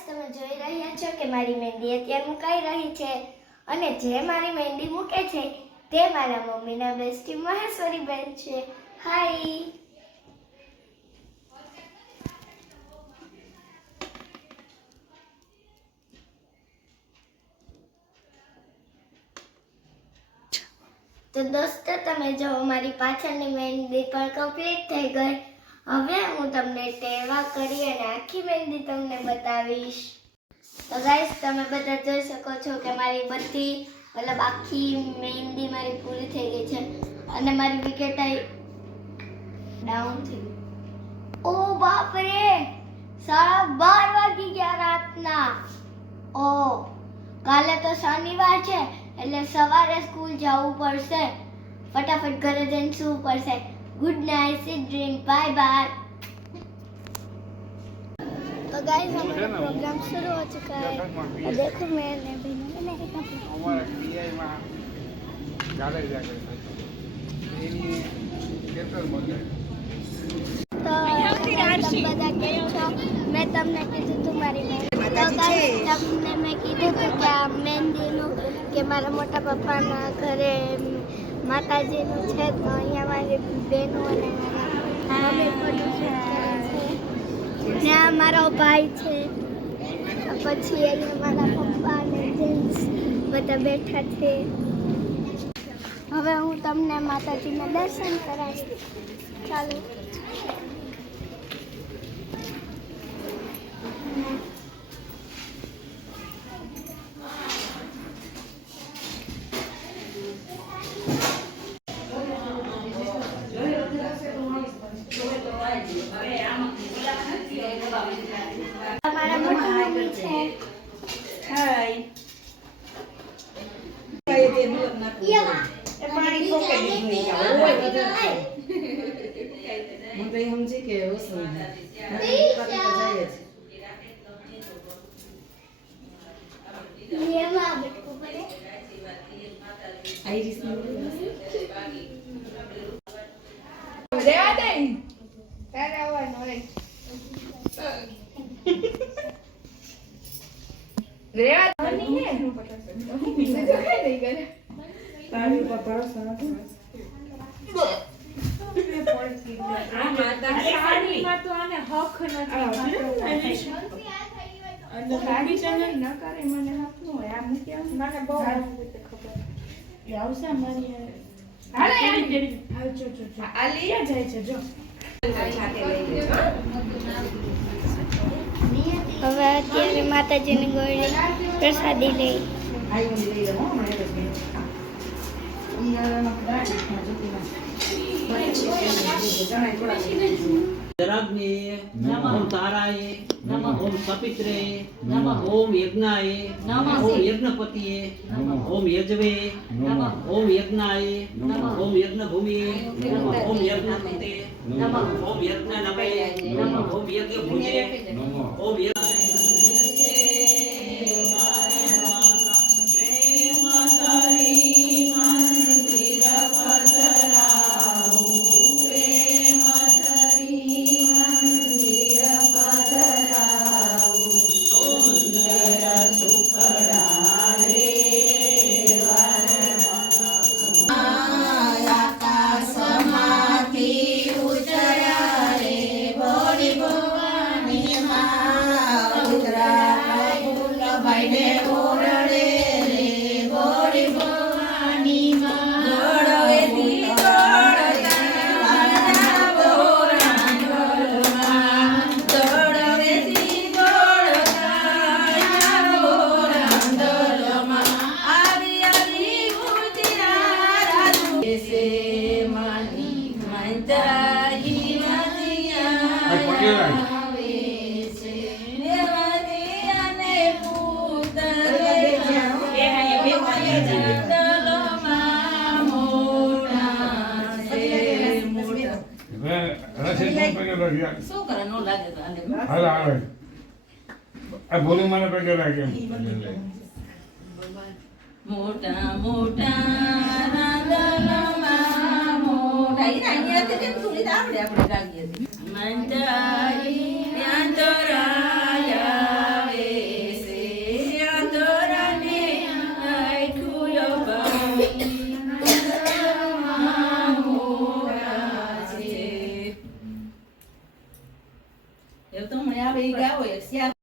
Guys તમે જોઈ રહ્યા છો કે મારી મહેંદી અત્યારે મુકાઈ રહી છે અને જે મારી મહેંદી મૂકે છે તે મારા મમ્મીના બેસ્ટી મહેશ્વરી બેન છે. હાય. તો દોસ્તો તમે જો મારી પાછળની મહેંદી પણ કમ્પ્લીટ થઈ ગઈ. હવે હું તમને ટેવા કરી અને આખી મહેંદી તમને બતાવીશ. તો ગાઈસ તમે બધા જોઈ શકો છો કે મારી બધી મતલબ આખી મહેંદી મારી પૂરી થઈ ગઈ છે અને મારી વિકેટ ડાઉન થઈ ગઈ. ઓ બાપ રે 12:30 વાગી ગયા રાતના. ઓ કાલે તો શનિવાર છે એટલે સવારે સ્કૂલ જવું પડશે. ફટાફટ ઘરે જઈને સૂવું પડશે. Good night sweet dream bye bye. तो गाइस हमारा प्रोग्राम शुरू हो चुका है. देखो मैंने भी हमारा पीआई में गाले जाकर एनी केटर बोले तो બધા કેમ છો? મેં તમને કીધું તમારી મહેંદી તો ગાઈસ તમને મેં કીધું કે આ મહેંદીનું કે મારા મોટા પપ્પાના ઘરે માતાજીનું છે તો અહીંયા મારી બહેનો અને મારા મમ્મી ફોટોશૂટ કરે છે. ત્યાં મારો ભાઈ છે. પછી અહીંયા મારા પપ્પા અને જેન્ટ્સ બધા બેઠા છે. હવે હું તમને માતાજીના દર્શન કરાવીશ. ચાલો. हमारा मोटा मम्मी છે. હાય એ પાણી પોકે દીધી હોય હું તો સમજી કે ઓછું જાય છે લેવા બેઠો પડે આઈરિસ દેવા દે તારે આવવાનું હોય રેવા નહીં હે બીજું કઈ નહીં કરે તારી ઉપર ભરોસો નથી આ માતા સાડીમાં તો આને હક નથી અને સાડી ચેનલ ન કરે મને હક ન હોય આ મૂકે મને બહુ ખબર એ આવશે મારી હાલે હાલ જો આ લઈ જાય છે જો છાતે લઈ લેજો હવે અત્યારે માતાજીની ગોળી પ્રસાદી લઈ जराग्ने ओम ताराये ओम सपित्रे ओम यज्ञाये ओम यज्ञपतिये ओम यजवे ओम यज्ञाये ओम यज्ञ भूमिये ओम यज्ञपते ओम यज्ञ नमे ओम यज्ञ भुजे ओम यज्ञ શું કરે નો લાગે તો આને હાલ આવે આ બોલી મને પગે લાગે મોટા મોટા રાંદલમાં મોટા અહીંયા તે થોડી આવડે આપણે ગાઈએ છીએ મંદાઈ ત્યાં તો રાયા વે એવું તો મને આવે ઈ ગાવો એ શ્યામ